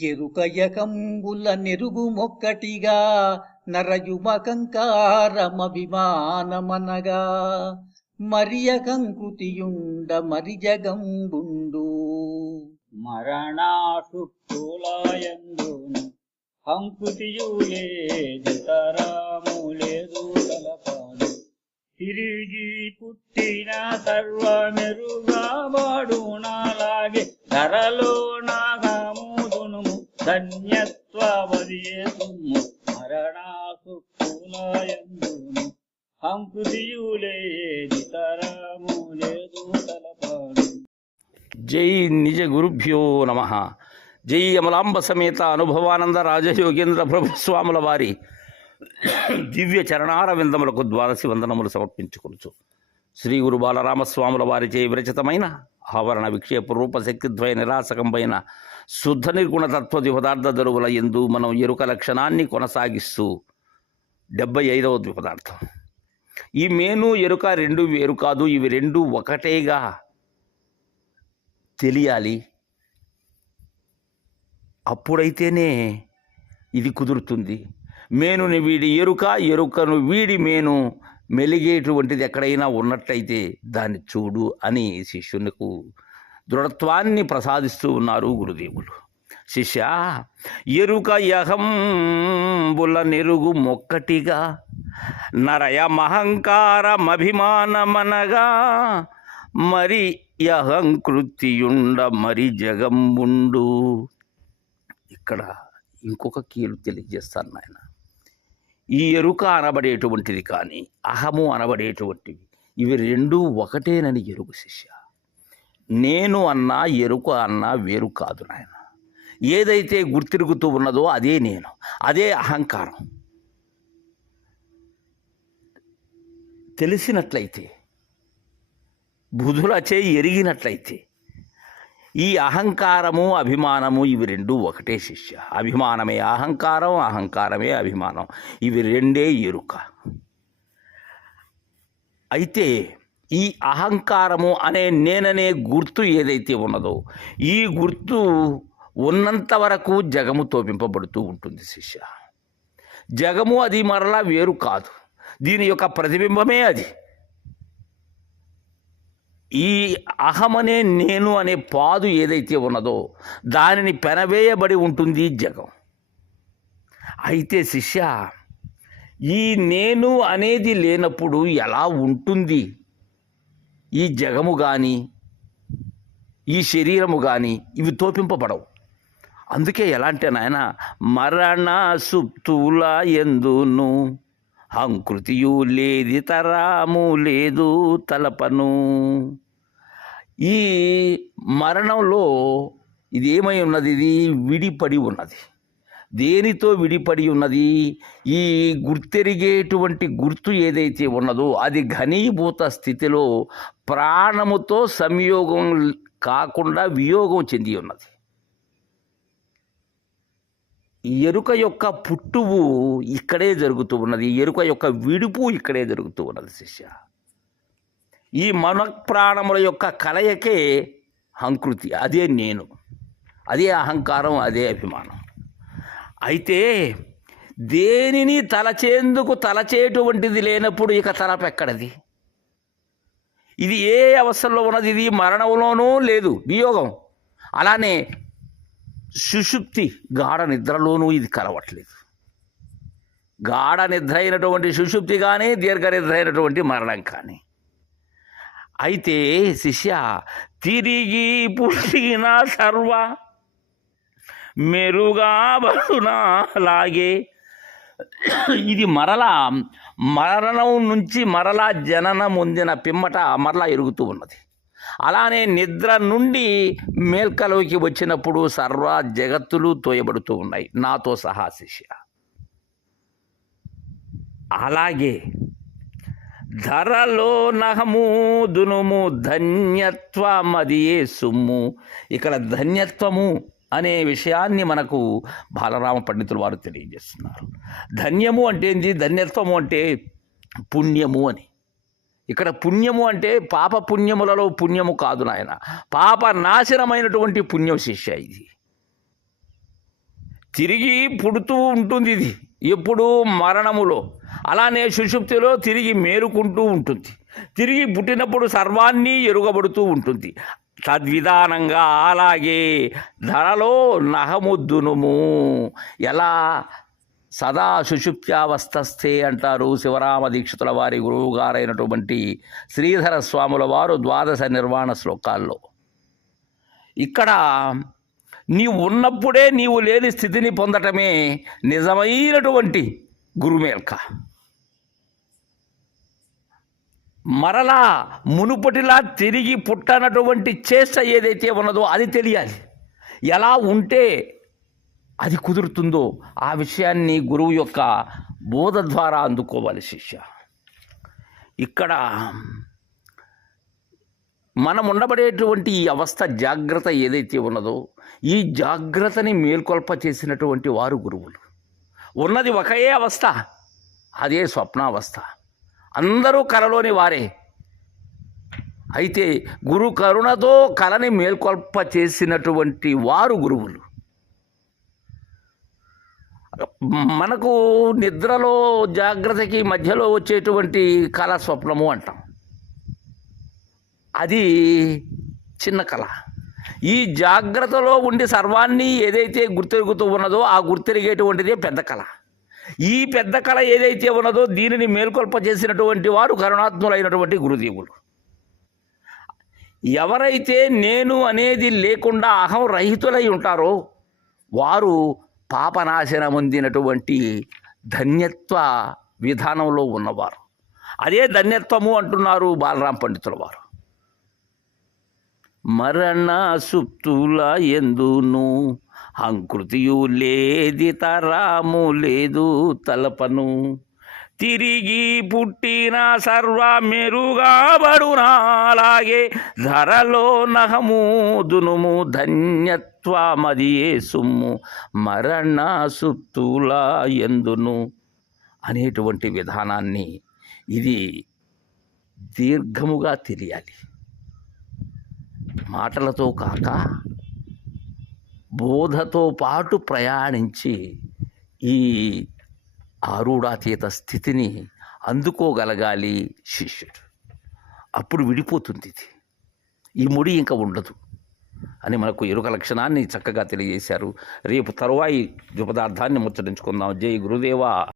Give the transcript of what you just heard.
ఎరుకయకంబుల నెరుగు మొక్కటిగా నరయుమకంకారమభిమానమనగా. మరియకంకృతియుండ మరి జగంబుండు. మరణాసులాయందును హంకుతియు లేదు తరాము లేదు తలపాడు తిరిగి పుట్టిన సర్వమెరుగాబాడు నాలాగే ధరలో నాగ ధన్యత్వవదియే మరణాసు మరణాసులాయందును హంకుతియు లేదు లేదు తలపాడు జై నిజ గురుభ్యో నమ. జై అమలాంబ సమేత అనుభవానంద రాజయోగేంద్ర ప్రభుస్వాముల వారి దివ్య చరణార విందములకు ద్వాదశి వందనములు సమర్పించుకొనుచు. శ్రీ గురు బాలరామస్వాముల వారిచే విరచితమైన ఆవరణ విక్షేప రూపశక్తిద్వయ నిరాసకంపైన శుద్ధ నిర్గుణతత్వది పదార్థ దరువుల ఎందు మనం ఎరుక లక్షణాన్ని కొనసాగిస్తూ డెబ్బై ఐదవ ద్విపదార్థం. ఈ మేను ఎరుక రెండు వేరు కాదు ఇవి రెండు ఒకటేగా తెలియాలి. అప్పుడైతేనే ఇది కుదురుతుంది. మేనుని వీడి ఎరుక ఎరుకను వీడి మేను మెలిగేటువంటిది ఎక్కడైనా ఉన్నట్టయితే దాన్ని చూడు అని శిష్యునికి దృఢత్వాన్ని ప్రసాదిస్తూ ఉన్నారు గురుదేవులు. శిష్య ఎరుక యహంబుల నెరుగు మొక్కటిగా నరయమహంకారమభిమానమనగా మరి యహంకృతియుండ మరి జగంబుండు. ఇక్కడ ఇంకొక కీలు తెలియజేస్తాను నాయన. ఈ ఎరుక అనబడేటువంటిది కానీ అహము అనబడేటువంటివి ఇవి రెండూ ఒకటేనని ఎరుకు శిష్య. నేను అన్నా ఎరుక అన్నా వేరు కాదు నాయన. ఏదైతే గుర్తిరుగుతూ ఉన్నదో అదే నేను అదే అహంకారం. తెలిసినట్లయితే బుధులచే ఎరిగినట్లయితే ఈ అహంకారము అభిమానము ఇవి రెండు ఒకటే శిష్య. అభిమానమే అహంకారం అహంకారమే అభిమానం. ఇవి రెండే ఎరుక. అయితే ఈ అహంకారము అనే నేననే గుర్తు ఏదైతే ఉన్నదో ఈ గుర్తు ఉన్నంత వరకు జగము తోపింపబడుతూ ఉంటుంది శిష్య. జగము అది మరలా వేరు కాదు. దీని యొక్క ప్రతిబింబమే అది. ఈ అహమనే నేను అనే పాదు ఏదైతే ఉన్నదో దానిని పెనవేయబడి ఉంటుంది జగం. అయితే శిష్య ఈ నేను అనేది లేనప్పుడు ఎలా ఉంటుంది? ఈ జగము కానీ ఈ శరీరము కానీ ఇవి తోపింపబడవు. అందుకే ఎలా అంటే నాయన మరణ సుప్తుల ఎందును? హంకృతియు లేది తరాము లేదు తలపను. ఈ మరణంలో ఇది ఏమై ఉన్నది? ఇది విడిపడి ఉన్నది. దేనితో విడిపడి ఉన్నది? ఈ గుర్తెరిగేటువంటి గుర్తు ఏదైతే ఉన్నదో అది ఘనీభూత స్థితిలో ప్రాణముతో సంయోగం కాకుండా వియోగం చెంది ఉన్నది. ఎరుక యొక్క పుట్టువు ఇక్కడే జరుగుతూ ఉన్నది. ఎరుక యొక్క విడుపు ఇక్కడే జరుగుతూ ఉన్నది శిష్య. ఈ మన ప్రాణముల యొక్క కలయికే హంకృతి అదే నేను. అదే అహంకారం అదే అభిమానం. అయితే దేనిని తలచేందుకు తలచేటువంటిది లేనప్పుడు ఇక తలపెక్కడది ఇది ఏ అవస్థల్లో ఉన్నది? ఇది మరణంలోనూ లేదు. వియోగం. అలానే సుషుప్తి గాఢ నిద్రలోనూ ఇది కలవట్లేదు. గాఢ నిద్ర అయినటువంటి సుషుప్తి కానీ దీర్ఘ నిద్ర అయినటువంటి మరణం కానీ. అయితే శిష్య తిరిగి పుట్టిన సర్వ మెరుగా బడునాలాగే ఇది మరలా మరణం నుంచి మరలా జననం పొందిన పిమ్మట మరలా ఎరుగుతూ ఉన్నది. అలానే నిద్ర నుండి మేల్కలోకి వచ్చినప్పుడు సర్వ జగత్తులు తోయబడుతూ ఉన్నాయి. నాతో సహా శిష్య. అలాగే ధరలో నహము దునుము ధన్యత్వమదియే సుమ్ము. ఇక్కడ ధన్యత్వము అనే విషయాన్ని మనకు బాలరామ పండితులు వారు తెలియజేస్తున్నారు. ధన్యము అంటే ఏంటి ధన్యత్వము అంటే పుణ్యము అని. ఇక్కడ పుణ్యము అంటే పాప పుణ్యములలో పుణ్యము కాదు నాయన. పాప నాశనమైనటువంటి పుణ్యం శిష్య ఇది. తిరిగి పుడుతూ ఉంటుంది ఇది. ఎప్పుడు మరణములో. అలానే సుషుప్తిలో తిరిగి మేలుకుంటూ ఉంటుంది. తిరిగి పుట్టినప్పుడు సర్వాన్ని ఎరుగబడుతూ ఉంటుంది. తద్విధానంగా అలాగే ధరలో నహముద్దునుము ఎలా? సదా సుషుప్త్యావస్థస్థే అంటారు శివరామ దీక్షితుల వారి గురువు గారైనటువంటి శ్రీధర స్వాముల వారు ద్వాదశ నిర్వాణ శ్లోకాల్లో. ఇక్కడ నీవు ఉన్నప్పుడే నీవు లేని స్థితిని పొందటమే నిజమైనటువంటి గురుమేల్క. మరలా మునుపటిలా తిరిగి పుట్టనటువంటి చేష్ట ఏదైతే ఉన్నదో అది తెలియాలి. ఎలా ఉంటే అది కుదురుతుందో ఆ విషయాన్ని గురువు యొక్క బోధ ద్వారా అందుకోవాలి శిష్య. ఇక్కడ మనం ఉండబడేటువంటి ఈ అవస్థ జాగ్రత్త ఏదైతే ఉన్నదో ఈ జాగ్రత్తని మేల్కొల్ప చేసినటువంటి వారు గురువులు. ఉన్నది ఒకే అవస్థ అదే స్వప్నావస్థ. అందరూ కలలోని వారే. అయితే గురు కరుణతో కళని మేల్కొల్ప చేసినటువంటి వారు గురువులు. మనకు నిద్రలో జాగ్రత్తకి మధ్యలో వచ్చేటువంటి కళ స్వప్నము అంటాం. అది చిన్న కళ. ఈ జాగ్రత్తలో ఉండి సర్వాన్ని ఏదైతే గుర్తెరుగుతూ ఉన్నదో ఆ గుర్తెరిగేటువంటిదే పెద్ద కళ. ఈ పెద్ద కళ ఏదైతే ఉన్నదో దీనిని మేల్కొల్ప చేసినటువంటి వారు కరుణాత్ములైనటువంటి గురుదేవులు. ఎవరైతే నేను అనేది లేకుండా అహం రహితులై ఉంటారో వారు పాపనాశనముందినటువంటి ధన్యత్వ విధానంలో ఉన్నవారు. అదే ధన్యత్వము అంటున్నారు బాలరాం పండితుల వారు. మరణ సుప్తుల ఎందును? అంకృతియు లేది తరాము లేదు తలపను. తిరిగి పుట్టిన సర్వ మెరుగాబడునాలాగే ధరలో నహము దునుము ధన్యత్వమదియే సుమ్ము మరణ సుత్తుల ఎందును? అనేటువంటి విధానాన్ని ఇది దీర్ఘముగా తెలియాలి. మాటలతో కాక బోధతో పాటు ప్రయాణించి ఈ ఆరుడాతీత స్థితిని అందుకోగలగాలి శిష్యుడు. అప్పుడు విడిపోతుంది ఇది. ఈ ముడి ఇంకా ఉండదు. అని మనకు ఎరుక లక్షణాన్ని చక్కగా తెలియజేశారు. రేపు తరువాయి పదార్థాన్ని ముచ్చటించుకుందాం. జై గురుదేవా.